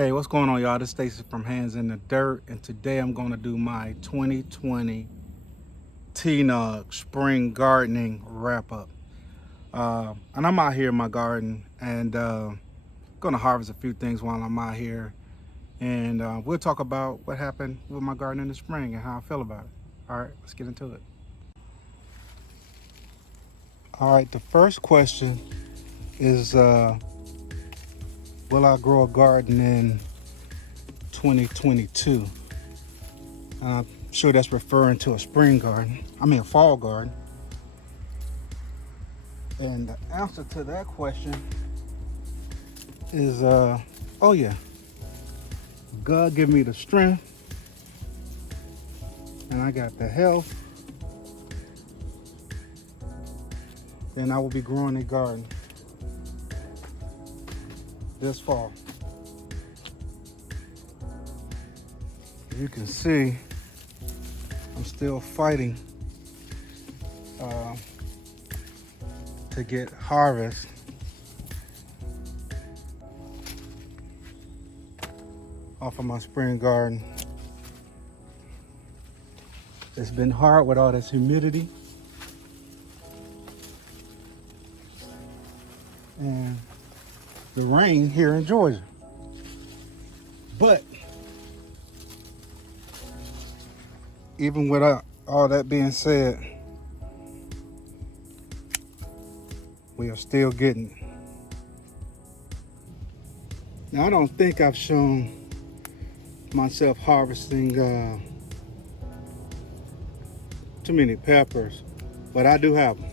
Hey, what's going on, y'all? This is Stacy from Hands in the Dirt, and today I'm going to do my 2020 Tnog spring gardening wrap-up. And I'm out here in my garden, and going to harvest a few things while I'm out here, and we'll talk about what happened with my garden in the spring and how I feel about it. All right, let's get into it. All right, the first question is, will I grow a garden in 2022? I'm sure that's referring to a spring garden. I mean a fall garden. And the answer to that question is, oh yeah, God give me the strength and I got the health, then I will be growing a garden this fall. You can see I'm still fighting to get harvest off of my spring garden. It's been hard with all this humidity and the rain here in Georgia. But even without all that being said, we are still getting it. Now, I don't think I've shown myself harvesting too many peppers, but I do have them.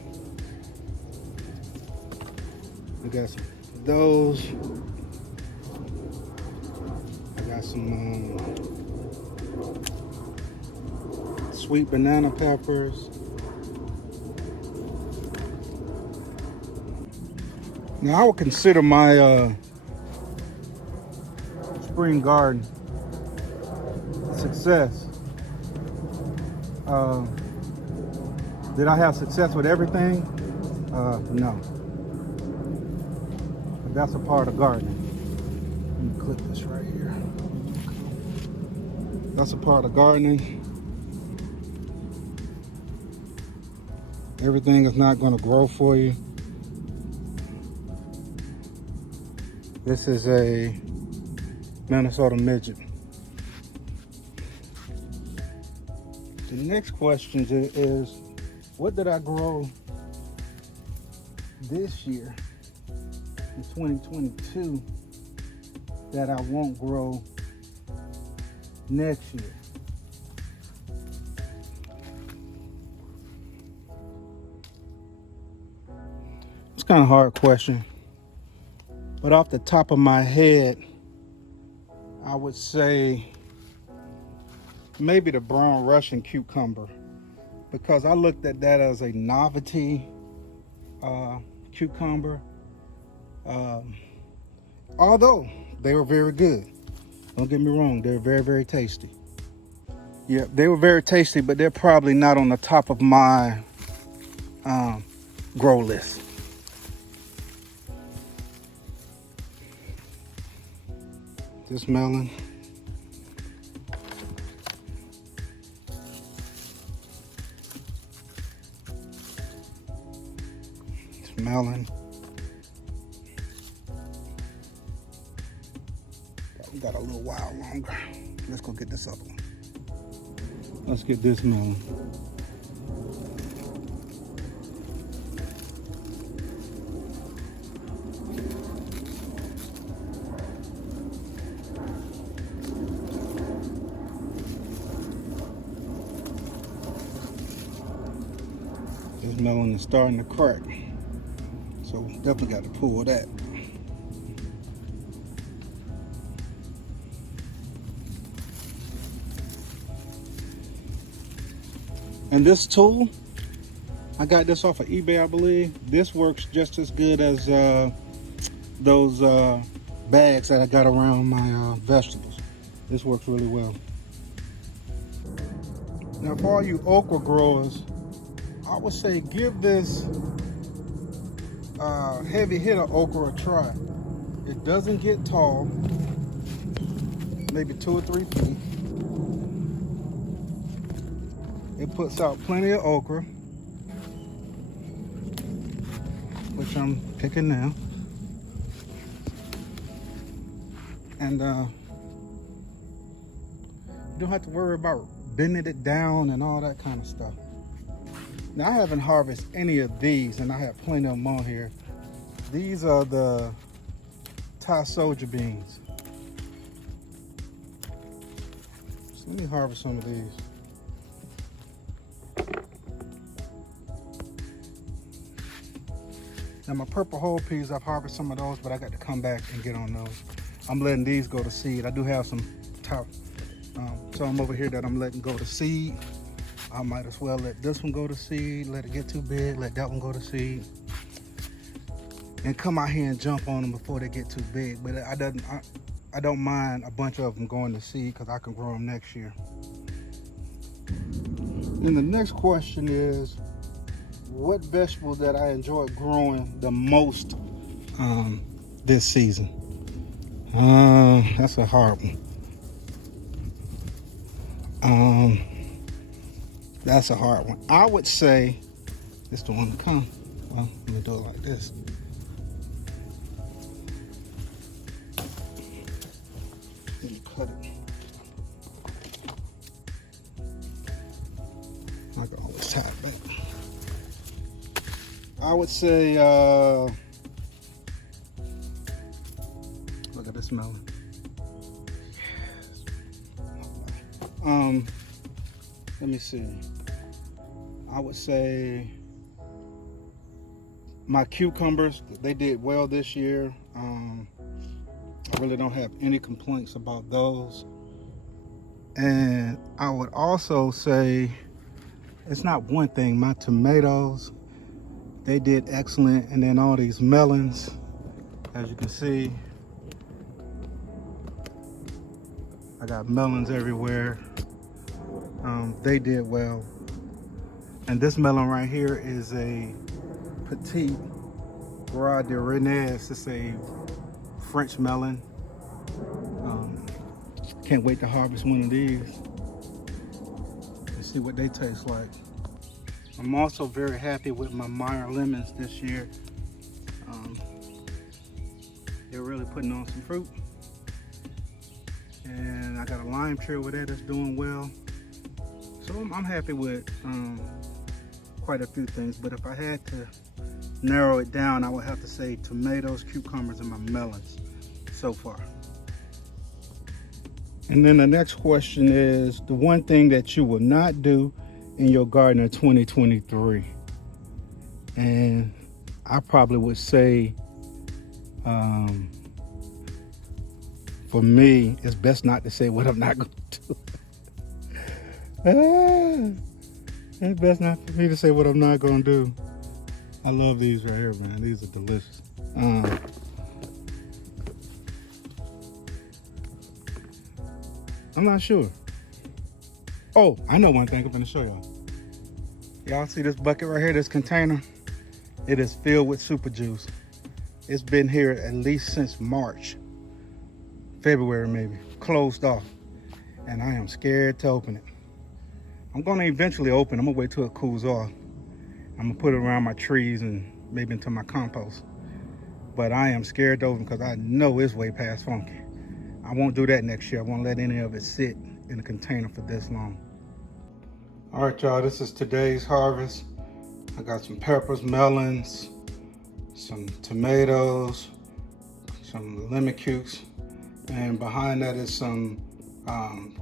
I got some of those. I got some sweet banana peppers. Now, I would consider my spring garden a success. Did I have success with everything? No. But that's a part of gardening. Let me clip this right here. That's a part of gardening. Everything is not going to grow for you. This is a Minnesota midget. The next question is, what did I grow this year in 2022 that I won't grow next year? It's kind of a hard question, but off the top of my head, I would say maybe the brown Russian cucumber, because I looked at that as a novelty cucumber. Although they were very good. Don't get me wrong, they're very, very tasty. Yeah, they were very tasty, but they're probably not on the top of my grow list. This melon. This melon. We got a little while longer. Let's go get this other one. Let's get this melon. This melon is starting to crack, so definitely got to pull that. And this tool, I got this off of eBay, I believe. This works just as good as those bags that I got around my vegetables. This works really well. Now, for all you okra growers, I would say give this heavy hitter okra a try. It doesn't get tall. maybe 2 or 3 feet. It puts out plenty of okra, which I'm picking now. And you don't have to worry about bending it down and all that kind of stuff. Now, I haven't harvested any of these, and I have plenty of them on here. These are the Thai soldier beans. So let me harvest some of these. Now my purple whole peas, I've harvested some of those, but I got to come back and get on those. I'm letting these go to seed. I do have some over here that I'm letting go to seed. I might as well let this one go to seed, let it get too big, let that one go to seed, and come out here and jump on them before they get too big. But I don't mind a bunch of them going to seed because I can grow them next year. And the next question is, what vegetable that I enjoy growing the most this season? That's a hard one. That's a hard one. I would say it's the one to come. Well, let me do it like this. Let me cut it. I can always tie it back. I would say, look at this melon. Yes. Let me see. I would say my cucumbers, they did well this year. I really don't have any complaints about those. And I would also say, it's not one thing, my tomatoes, they did excellent. And then all these melons, as you can see, I got melons everywhere. They did well. And this melon right here is a petite Gras de Rennes. It's a French melon. Can't wait to harvest one of these and see what they taste like. I'm also very happy with my Meyer lemons this year. They're really putting on some fruit. And I got a lime tree over there that's doing well. So I'm happy with quite a few things, but if I had to narrow it down, I would have to say tomatoes, cucumbers, and my melons so far. And then the next question is the one thing that you will not do in your garden in 2023. And I probably would say, for me, it's best not to say what I'm not going to do. It's best not for me to say what I'm not going to do. I love these right here, man. These are delicious. I'm not sure. Oh, I know one thing I'm going to show y'all. Y'all see this bucket right here, this container? It is filled with super juice. It's been here at least since March, February maybe, closed off. And I am scared to open it. I'm going to eventually open. I'm going to wait till it cools off. I'm going to put it around my trees and maybe into my compost. But I am scared to open because I know it's way past funky. I won't do that next year. I won't let any of it sit in a container for this long. All right, y'all, this is today's harvest. I got some peppers, melons, some tomatoes, some lemon cukes, and behind that is some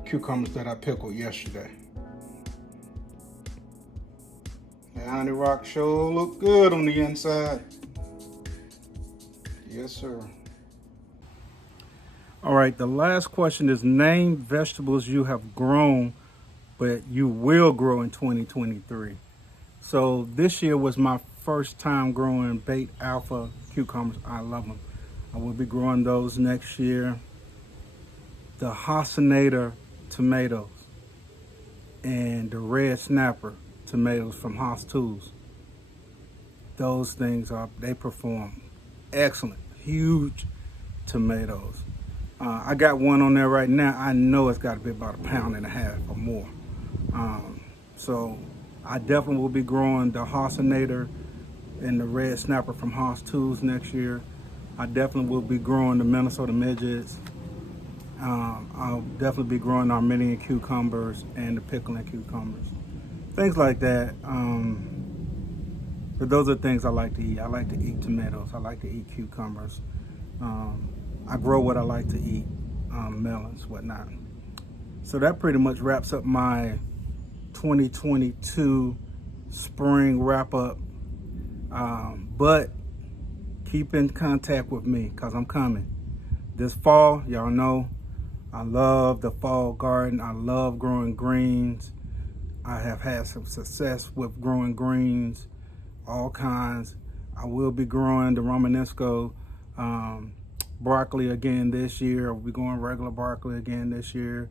cucumbers that I pickled yesterday. The honey rock sure look good on the inside. Yes, sir. All right, the last question is name vegetables you have grown, but you will grow in 2023. So this year was my first time growing Bait Alpha cucumbers. I love them. I will be growing those next year. The Hasinator tomatoes and the Red Snapper tomatoes from Haas Tools. Those things they perform excellent. Huge tomatoes. I got one on there right now. I know it's got to be about 1.5 pounds or more. So I definitely will be growing the Hossinator and the red snapper from Hoss Tools next year. I definitely will be growing the Minnesota midgets. I'll definitely be growing Armenian cucumbers and the pickling cucumbers. Things like that. But those are things I like to eat. I like to eat tomatoes. I like to eat cucumbers. I grow what I like to eat, melons, whatnot. So that pretty much wraps up my 2022 spring wrap up. But keep in contact with me because I'm coming. This fall, y'all know, I love the fall garden. I love growing greens. I have had some success with growing greens, all kinds. I will be growing the Romanesco broccoli again this year. I'll be growing regular broccoli again this year.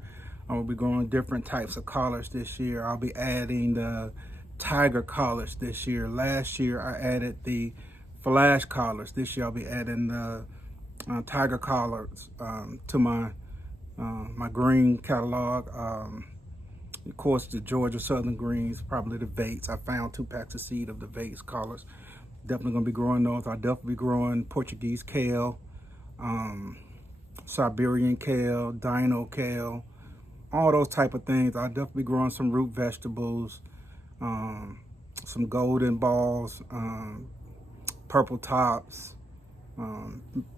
I will be growing different types of collards this year. I'll be adding the tiger collards this year. Last year I added the flash collards. This year I'll be adding the tiger collards to my my green catalog. Of course, the Georgia Southern Greens, probably the Vates. I found 2 packs of seed of the Vates collards. Definitely gonna be growing those. I'll definitely be growing Portuguese kale, Siberian kale, dino kale, all those type of things. I'll definitely be growing some root vegetables, some golden balls, purple tops,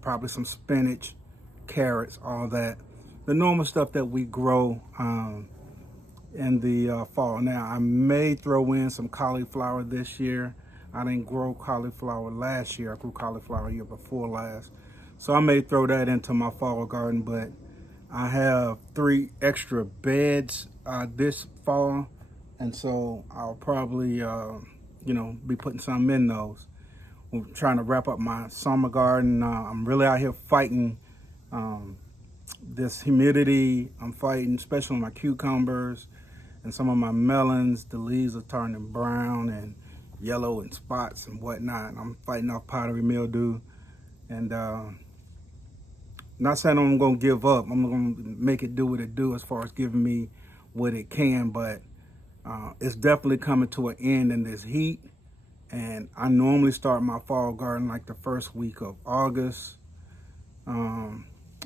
probably some spinach, carrots, all that. The normal stuff that we grow in the fall. Now, I may throw in some cauliflower this year. I didn't grow cauliflower last year. I grew cauliflower year before last. So I may throw that into my fall garden, but I have 3 extra beds this fall. And so I'll probably, be putting some in those. I'm trying to wrap up my summer garden. I'm really out here fighting this humidity. I'm fighting, especially on my cucumbers and some of my melons. The leaves are turning brown and yellow and spots and whatnot. I'm fighting off powdery mildew. And not saying I'm going to give up. I'm going to make it do what it do as far as giving me what it can. But it's definitely coming to an end in this heat. And I normally start my fall garden like the first week of August,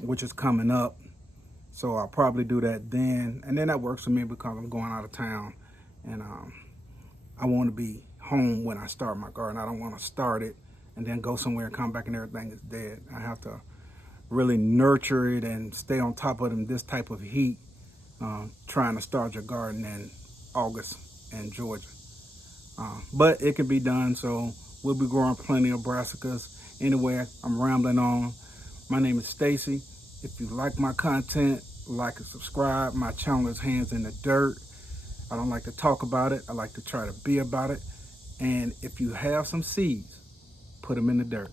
which is coming up. So I'll probably do that then. And then that works for me because I'm going out of town. And I want to be home when I start my garden. I don't want to start it and then go somewhere and come back and everything is dead. I have to really nurture it and stay on top of them this type of heat, trying to start your garden in August in Georgia. But it can be done, so we'll be growing plenty of brassicas. Anyway, I'm rambling on. My name is Stacy. If you like my content, like and subscribe. My channel is Hands in the Dirt. I don't like to talk about it. I like to try to be about it. And if you have some seeds, put them in the dirt.